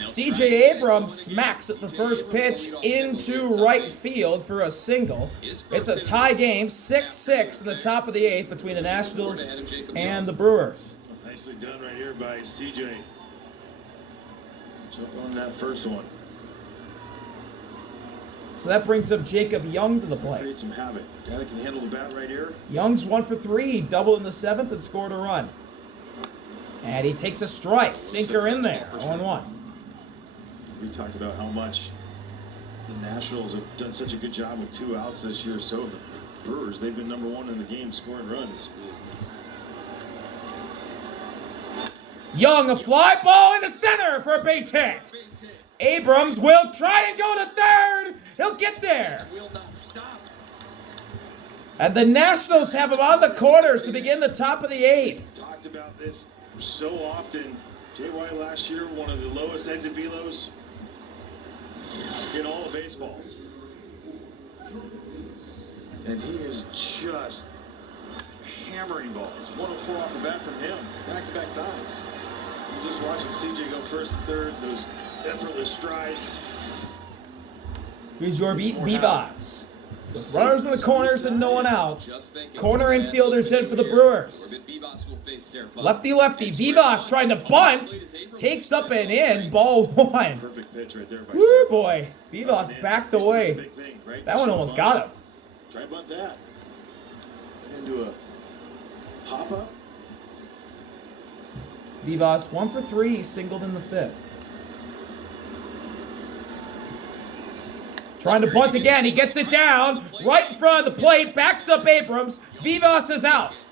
C.J. Abrams smacks at the first pitch into right field for a single. It's a tie game, 6-6 in the top of the 8th between the Nationals and the Brewers. Nicely done right here by C.J. Jump on that first one. So that brings up Jacob Young to the plate. Create some havoc. Guy that can handle the bat right here. Young's 1 for 3, doubled in the 7th and scored a run. And he takes a strike, sinker in there, 0-1. We talked about how much the Nationals have done such a good job with 2 outs this year. So have the Brewers. They've been number 1 in the game scoring runs. Young, a fly ball into center for a base hit. Abrams will try and go to third. He'll get there. And the Nationals have him on the corners to begin the top of the 8th. Talked about this so often. J.Y. last year, one of the lowest exit velos in all of baseball. And he is just hammering balls. 104 off the bat from him, back-to-back times. You're just watching C.J. go first and third, those effortless strides. Here's your beat, Vivas. With runners in the corners and no one out. Corner infielders in for the Brewers. Lefty-lefty, Vivas trying to bunt. Takes up and in, ball 1. Perfect pitch right there by Woo boy, Vivas backed away. That one almost got him. Try bunt that. Into a pop-up. Vivas 1 for 3, singled in the 5th. Trying to bunt again. He gets it down right in front of the plate. Backs up Abrams. Vivas is out.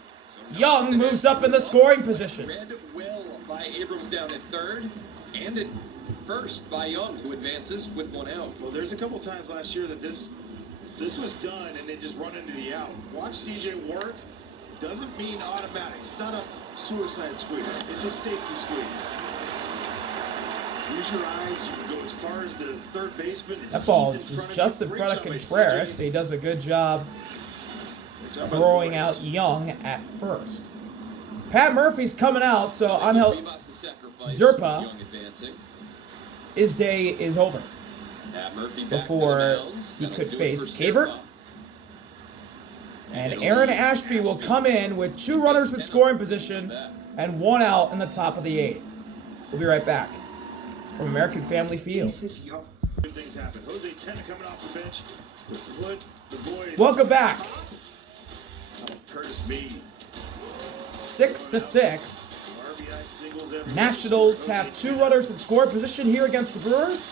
Young moves up in the scoring position. Random will by Abrams down at third, and at first by Young, who advances with 1 out. Well, there's a couple times last year that this was done and they just run into the out. Watch CJ work. Doesn't mean automatic. It's not a suicide squeeze. It's a safety squeeze. Use your eyes. You can go as far as the third baseman. That ball is just in front of Contreras. He does a good job throwing out Young at first. Pat Murphy's coming out, so Angel Zerpa, his day is over before he could face Keibert. And Aaron Ashby will come in with 2 runners in scoring position and 1 out in the top of the 8th. We'll be right back from American Family Field. Good things happen. Jose Tena coming off the bench to put the boys. Welcome back. Curtis Meade. 6-6. Nationals have 2 runners in scoring position here against the Brewers,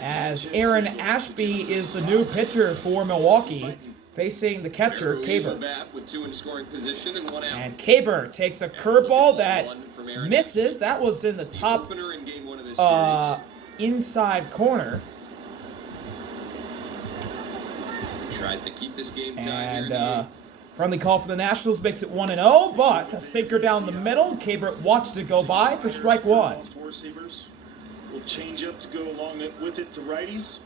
as Aaron Ashby is the new pitcher for Milwaukee, facing the catcher, Keibert. And Keibert takes a curveball that misses. That was in the top inside corner. Tries to keep this game tied And friendly call for the Nationals makes it 1-0, but a sinker down the middle. Keibert watched it go by for strike 1. 4 receivers will change up to go along with it to righties.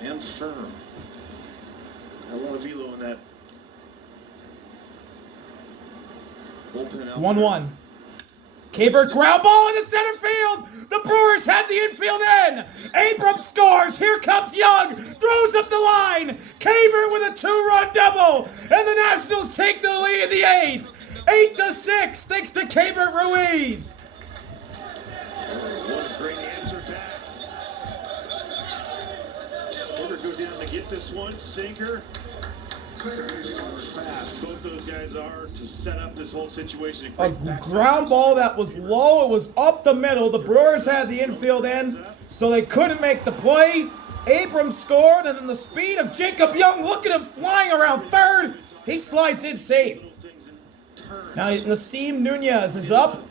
And firm. A lot of velo in that. 1-1. Keibert ground ball in the center field. The Brewers had the infield in. Abrams scores. Here comes Young. Throws up the line. Keibert with a 2-run double. And the Nationals take the lead in the 8th. 8-6 thanks to Keibert Ruiz. What a great answer back. Porter goes down to get this one. Sinker. Fast both those guys are to set up this whole situation. A ground ball that was low. It was up the middle. The Brewers had the infield in, so they couldn't make the play. Abrams scored, and then the speed of Jacob Young. Look at him flying around third. He slides in safe. Now Nasim Nunez is up.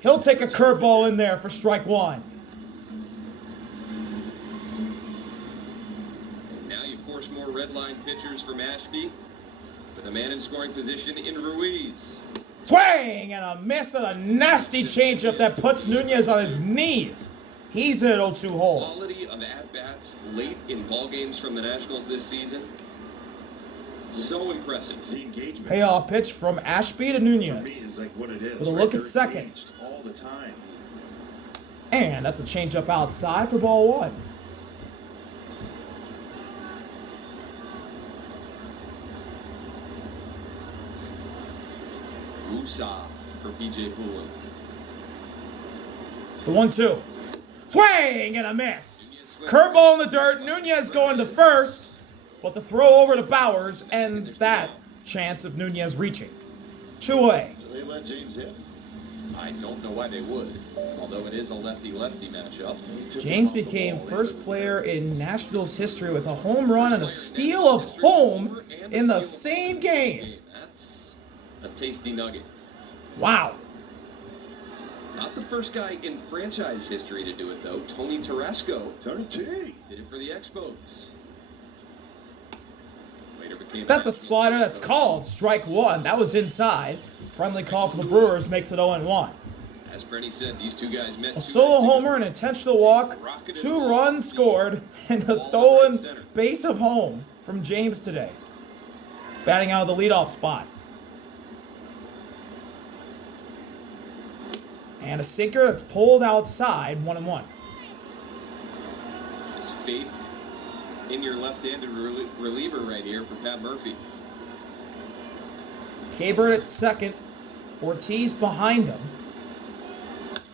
He'll take a curveball in there for strike 1. More red line pitchers from Ashby, with a man in scoring position in Ruiz. Swing and a miss and a nasty changeup that puts Nunez on his knees. He's in an 0-2 hole. Quality of at-bats late in ball games from the Nationals this season. So impressive. The engagement. Payoff pitch from Ashby to Nunez. For me is like what it is. With a look at second. All the time. And that's a changeup outside for ball one. Musa for P.J. Poulin. The 1-2. Swing and a miss. Curveball in the dirt. Nunez going to first, but the throw over to Bowers ends that chance of Nunez reaching. 2-away. So they let James hit. I don't know why they would, although it is a lefty-lefty matchup. James became first player in Nationals history with a home run and a steal of home in the same game. That's a tasty nugget. Wow. Not the first guy in franchise history to do it, though. Tony Tarasco. Tony T. Did it for the Expos. Later became That's a slider that's called strike one. That was inside. Friendly call for the Brewers makes it 0-1. As Freddie said, these two guys met. A solo homer, an intentional walk, 2 runs scored, and a stolen base of home from James today. Batting out of the leadoff spot. And a sinker that's pulled outside, 1-1. His faith in your left-handed reliever right here for Pat Murphy. Keibert at second. Ortiz behind him.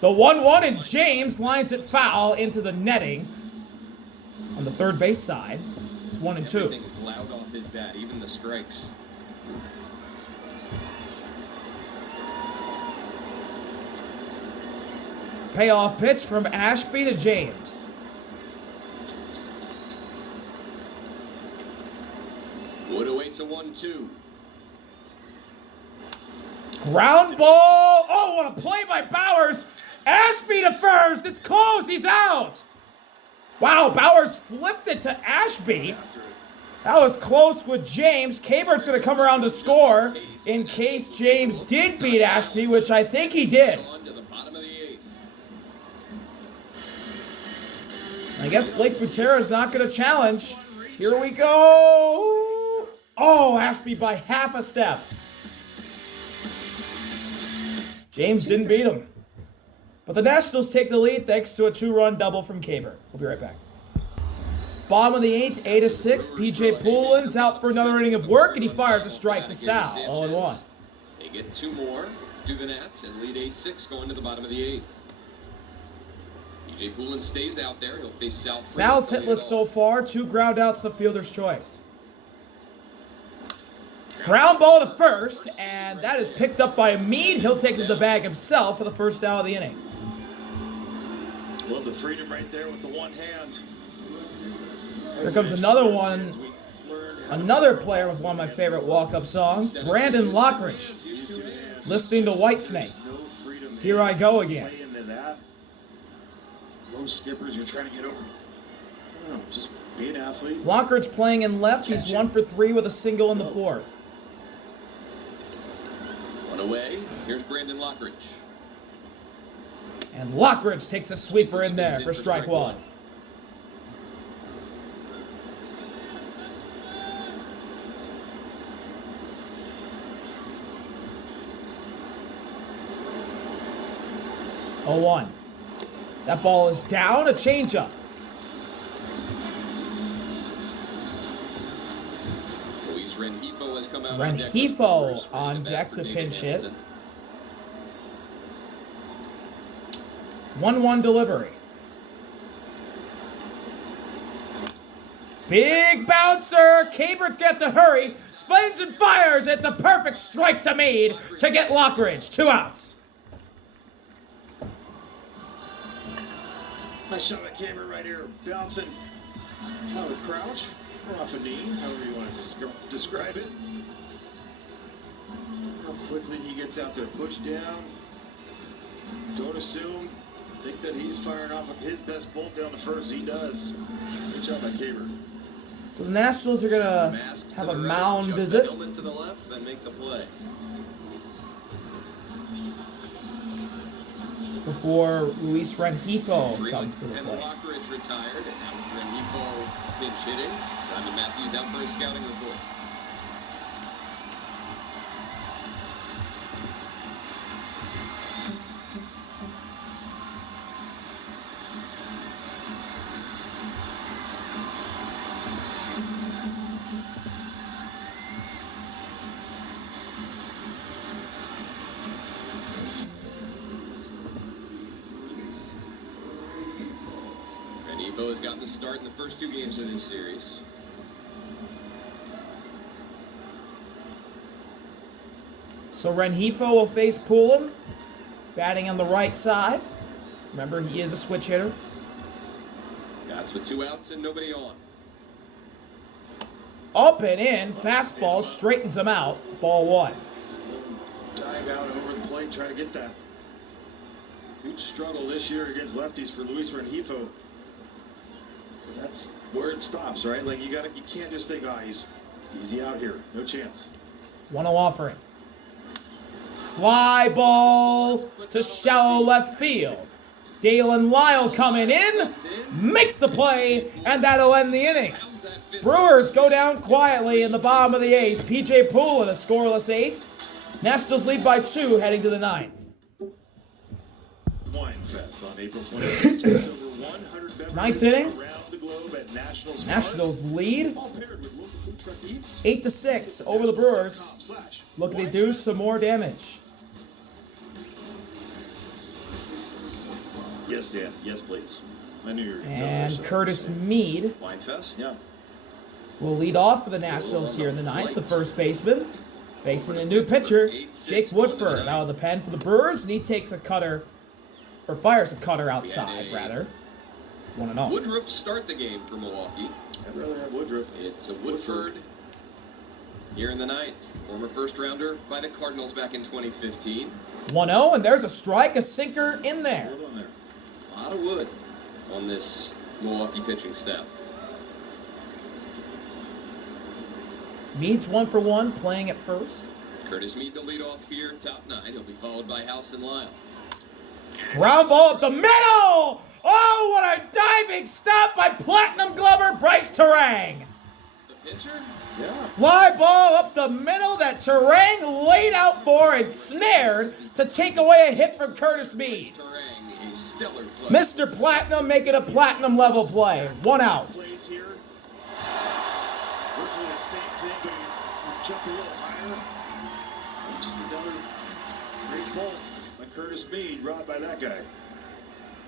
The 1-1, and James lines it foul into the netting on the third base side. It's 1-2. Everything is loud off his bat, even the strikes. Payoff pitch from Ashby to James. Wood awaits a 1-2. Ground ball. Oh, what a play by Bowers. Ashby to first. It's close. He's out. Wow, Bowers flipped it to Ashby. That was close with James. Keibert's going to come around to score in case James did beat Ashby, which I think he did. I guess Blake Butera's not going to challenge. Here we go. Oh, Ashby by half a step. James didn't beat him. But the Nationals take the lead thanks to a 2-run double from Keibert. We'll be right back. Bottom of the 8th, 8-6. P.J. Poulin's out for another inning of work, and he fires a strike to Sal. 0-1. They get 2 more, do the Nats, and lead 8-6 going to the bottom of the 8th. P.J. Poulin stays out there. He'll face Sal. Sal's hitless so far. 2 ground outs, the fielder's choice. Ground ball to first, and that is picked up by Meade. He'll take it to the bag himself for the first out of the inning. Love the freedom right there with the one hand. Here comes another one. Another player with one of my favorite walk-up songs, Brandon Lockridge, listening to Whitesnake. Here I go again. Those skippers, you're trying to get over. Just be an athlete. Lockridge playing in left. He's 1 for 3 with a single in the 4th. One away. Here's Brandon Lockridge. And Lockridge takes a sweeper in there for strike 1. Oh, 1. That ball is down, a changeup. Rengifo has come out Rengifo on deck to pinch hit. 1-1 delivery. Big bouncer. Keibert's got to hurry. Spins and fires. It's a perfect strike to Meade to get Lockridge. 2 outs. Nice shot at Keibert right here, bouncing out of the crouch, or off a knee, however you want to describe it. How quickly he gets out there, pushed down. Don't assume, think that he's firing off of his best bolt down to first. He does. Good job by Keibert. So the Nationals are going to have a mound visit. Helmet to the left, then make the play. Before Luis Rengifo comes to the And plate. Lockridge retired, and now Rengifo pinch hitting. Simon Matthews out for his scouting report. Rengifo has gotten the start in the first 2 games of this series. So Rengifo will face Poulin, batting on the right side. Remember, he is a switch hitter. That's with 2 outs and nobody on. Up and in, fastball straightens him out. Ball 1. Dive out over the plate, try to get that. Huge struggle this year against lefties for Luis Rengifo. But that's where it stops, right? Like you can't just think, he's easy out here, no chance. 1-0 offering. Fly ball to shallow left field. Dalen Lyle coming in, makes the play, and that'll end the inning. Brewers go down quietly in the bottom of the 8th. P.J. Poulin a scoreless 8th. Nationals lead by 2 heading to the 9th. Wine Fest on April 28th. Takes over 100 beverages 9th inning. around the globe at Nationals. Nationals lead All paired with local food truck eats. 8-6 over the Brewers. Looking to do some more damage. Yes, Dan. Yes, please. I knew you were. And Curtis Mead Wine Fest? Yeah. will lead off for the Nationals here in the 9th, the first baseman. Facing a new pitcher, Jake Woodford, out of the pen for the Brewers, and he takes a cutter, or fires a cutter outside, rather. 1-0. Woodruff start the game for Milwaukee. I'd rather have Woodruff. It's a Woodford here in the 9th. Former first-rounder by the Cardinals back in 2015. 1-0, and there's a strike, a sinker in there. Wood on there. A lot of wood on this Milwaukee pitching staff. Mead's 1 for 1, playing at first. Curtis Mead the leadoff here, top 9. He'll be followed by House and Lyle. Ground ball up the middle! Oh, what a diving stop by Platinum Glover Bryce Terang. The pitcher? Yeah. Fly ball up the middle that Terang laid out for and snared to take away a hit from Curtis Mead. Terang, a stellar play. Mr. Platinum making a platinum level play. 1 out. Plays here. Virtually the same thing, but he jumped a little higher. And just another great ball by Curtis Mead, robbed by that guy.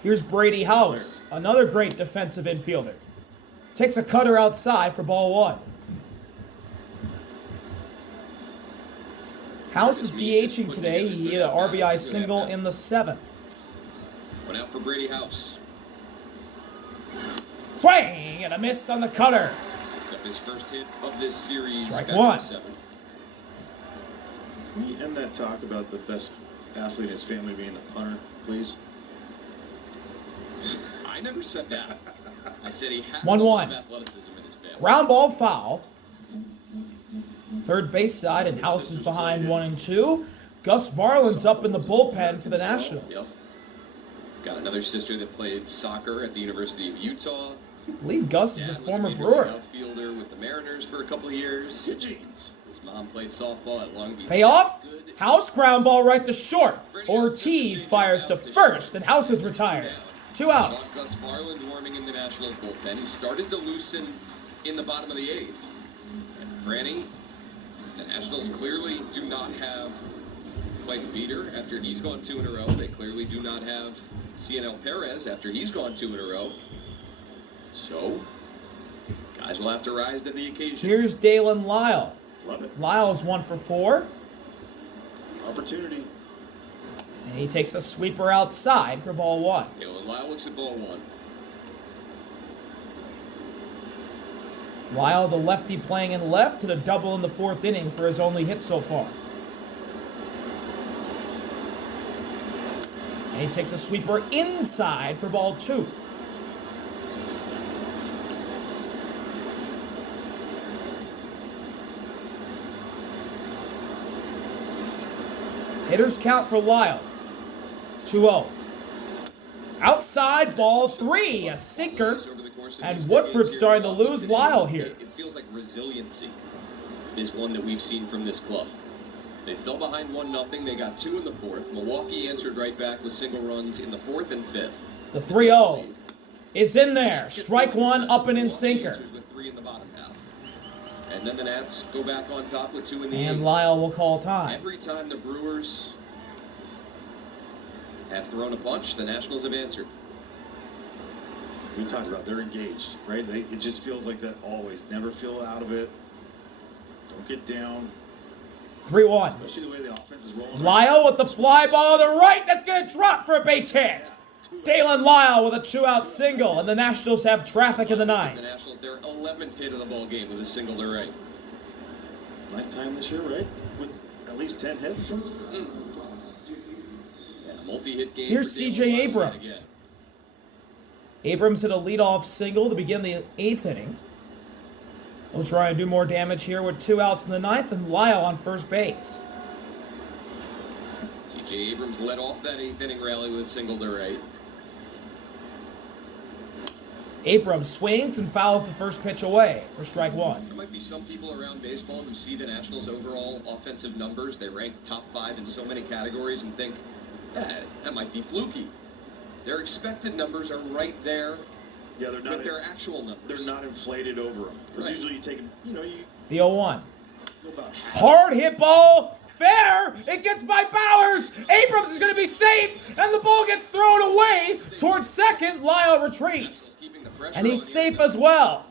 Here's Brady House, another great defensive infielder. Takes a cutter outside for ball 1. House is DHing today. He hit an RBI single in the 7th. One out for Brady House. Swing and a miss on the cutter. Picked up his first hit of this series. Strike back in 1. the 7th. Can we end that talk about the best athlete in his family being the punter, please? I never said that. I said he has 1-1. a lot of athleticism in his family. Ground ball foul. Third base side, and House is behind 1 and 2. Gus Varland's up in the bullpen for the Nationals. Yep. He's got another sister that played soccer at the University of Utah. I believe Gus is a Dad was former major league Brewer. outfielder with the Mariners for a couple of years. Good genes. His mom played softball at Long Beach. Payoff. Good. House ground ball right to short. Ortiz fires to first, and House is retired. 2 outs. Gus Varland warming in the Nationals bullpen. He started to loosen in the bottom of the 8th. And Franny, the Nationals clearly do not have Clayton Beater after he's gone 2 in a row. They clearly do not have CNL Perez after he's gone 2 in a row. So, guys will have to rise to the occasion. Here's Dalen Lyle. Love it. Lyle's 1 for 4. Opportunity. And he takes a sweeper outside for ball 1. Dylan Lyle looks at ball 1. Lyle, the lefty playing in left, hit a double in the 4th inning for his only hit so far. And he takes a sweeper inside for ball 2. Hitters count for Lyle. 2-0. Outside, ball 3, a sinker. And Woodford's starting to lose Lyle here. It feels like resiliency is one that we've seen from this club. They fell behind 1-0. They got 2 in the 4th. Milwaukee answered right back with single runs in the 4th and 5th. The 3-0 is in there. Strike 1, up and in sinker. With 3 in the bottom half. And then the Nats go back on top with 2 in the 8th. And Lyle will call time. Every time the Brewers have thrown a punch, the Nationals have answered. We talked about they're engaged, right? It just feels like that always. Never feel out of it. Don't get down. 3-1. Especially the way the offense is rolling. Lyle with the fly ball to the right. That's going to drop for a base hit. Dalen Lyle with a 2-out single, and the Nationals have traffic in the ninth. The Nationals, their 11th hit of the ball game with a single to right. Night time this year, right? With at least 10 hits. And a multi-hit game. Here's for Dalen C.J. Lyle Abrams. again. Abrams hit a leadoff single to begin the 8th inning. He'll try and do more damage here with 2 outs in the 9th, and Lyle on first base. C.J. Abrams led off that 8th inning rally with a single to right. Abrams swings and fouls the first pitch away for strike 1. There might be some people around baseball who see the Nationals' overall offensive numbers. They rank top 5 in so many categories and think, that might be fluky. Their expected numbers are right there. Yeah, they're not. With their actual numbers. They're not inflated over them. Because Right. usually you take them, The 0-1. go about half. Hard hit ball. Fair. It gets by Bowers. Abrams is going to be safe, and the ball gets thrown away towards second. Lyle retreats. Keeping the pressure And he's on the safe other as well.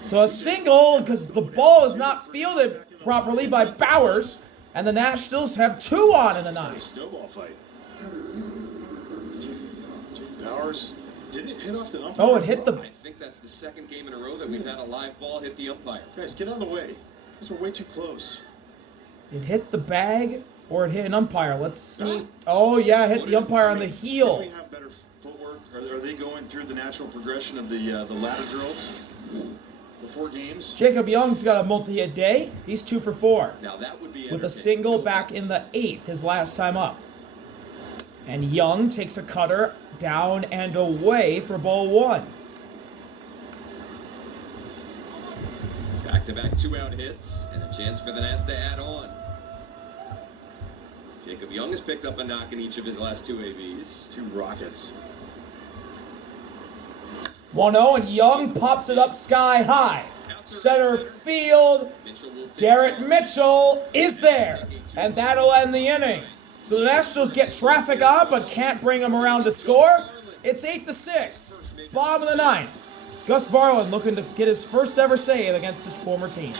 So a single because the ball is not fielded properly by Bowers, and the Nationals have 2 on in the A 9th. snowball fight. Bowers didn't it hit off the umpire? Oh, it hit the... I think that's the second game in a row that we've had a live ball hit the umpire. Guys, get out of the way. Because we're way too close. It hit the bag, or it hit an umpire. Let's see. Oh, yeah, it hit the umpire on the Do heel. we have better footwork? Are they going through the natural progression of the ladder drills before games? Jacob Young's got a multi-hit day. He's 2 for 4. Now that would be With a entertaining. single back in the 8th, his last time up. And Young takes a cutter down and away for ball 1. Back-to-back 2-out hits and a chance for the Nats to add on. Jacob Young has picked up a knock in each of his last 2 ABs. 2 rockets. 1-0, and Young pops it up sky high. Center field. Mitchell will take Garrett charge. Mitchell is there. And that'll end the inning. So the Nationals get traffic on, but can't bring them around to score. It's 8-6. Bottom of the 9th. Gus Varland looking to get his first ever save against his former team.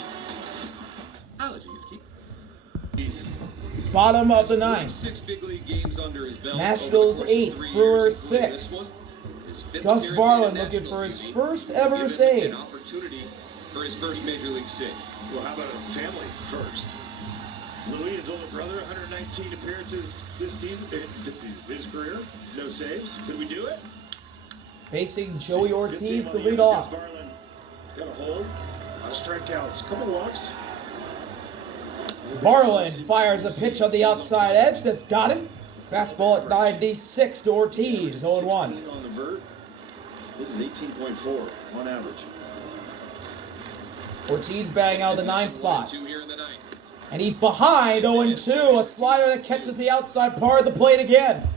Bottom of the 9th. 6 big league games under his belt. Nationals over the course of 8, 3 Brewers years, including this 6. one. His 5th Gus appearance Varland in a looking Nationals for his uni. first Will ever give him save. An opportunity for his first major league save. Well, how about a family first? Louis, his older brother, 119 appearances this season. His career, no saves. Could we do it? Facing Joey Good Ortiz team to on the lead end. off. Gus Varland got a hold. A lot of strikeouts. Couple walks. Varland fires a pitch on the outside edge that's got it. Fastball at 96 to Ortiz, 0-1. 16 on the vert. This is 18.4 on average. Ortiz batting out of the 9th spot. 2 here in the 9th. And he's behind 0-2. A slider that catches the outside part of the plate again.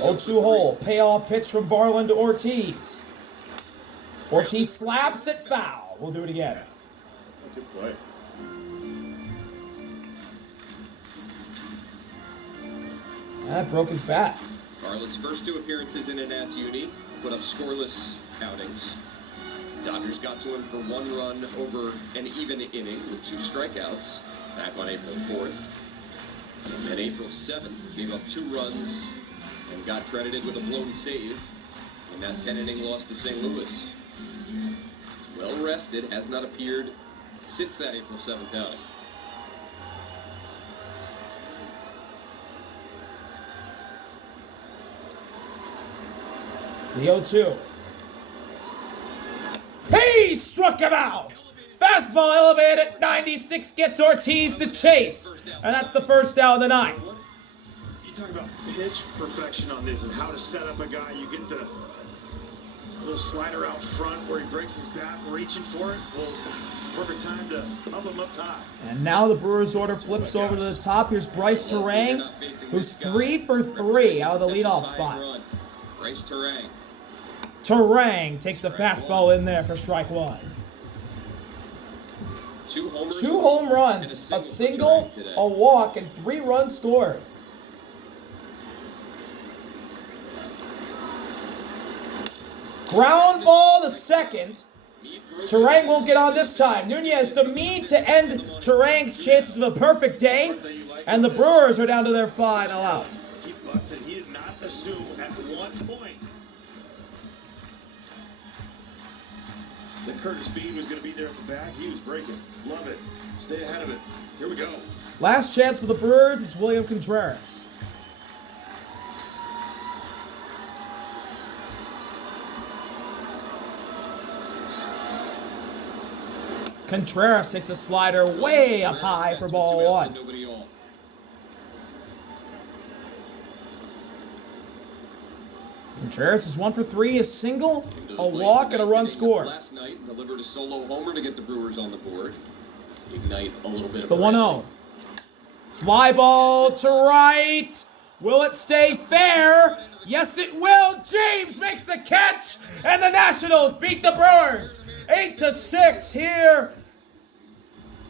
Ortiz 0-2 hole. Payoff pitch from Varland to Ortiz. Ortiz slaps it foul. We'll do it again. Good play. That broke his bat. Garland's first 2 appearances in a Nats uni put up scoreless outings. Dodgers got to him for 1 run over an even inning with 2 strikeouts back on April 4th. And then April 7th gave up 2 runs and got credited with a blown save in that 10-inning loss to St. Louis. Well rested, has not appeared since that April 7th outing. The 0-2. He struck him out. Fastball elevated at 96 gets Ortiz to chase. And that's the first out of the 9th. You talk about pitch perfection on this and how to set up a guy. You get the little slider out front where he breaks his bat, reaching for it. Well, perfect time to pump him up top. And now the Brewers order flips over to the top. Here's Bryce Terang, who's 3 for 3 out of the leadoff spot. Bryce Terang. Terang takes a fastball in there for strike 1. 2 homers. 2 home runs, a single, a walk, and 3 runs scored. Ground ball to second. Turang won't get on this time. Nunez to Mead to end Turang's chances of a perfect day. And the Brewers are down to their final out. He busted. He did not assume at one point that Curtis Speed was going to be there at the back. He was breaking. Love it. Stay ahead of it. Here we go. Last chance for the Brewers. It's William Contreras. Contreras takes a slider way up high for ball 1. Contreras is 1 for 3, a single, a walk, and a run scored. Last night delivered a solo homer to get the Brewers on the board. Ignite a little bit of the 1-0. Fly ball to right. Will it stay fair? Yes, it will. James makes the catch, and the Nationals beat the Brewers 8-6 here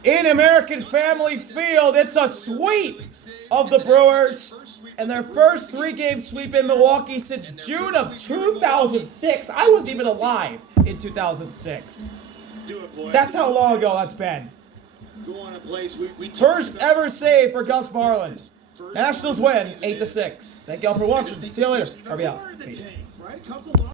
in American Family Field. It's a sweep of the Brewers, and their first 3-game sweep in Milwaukee since June of 2006. I wasn't even alive in 2006. Do it, boy. That's how long ago that's been. Go on a place. We First ever save for Gus Varland. Nationals win 8-6. Thank y'all for watching. See you later. RB out. Peace. Right? Couple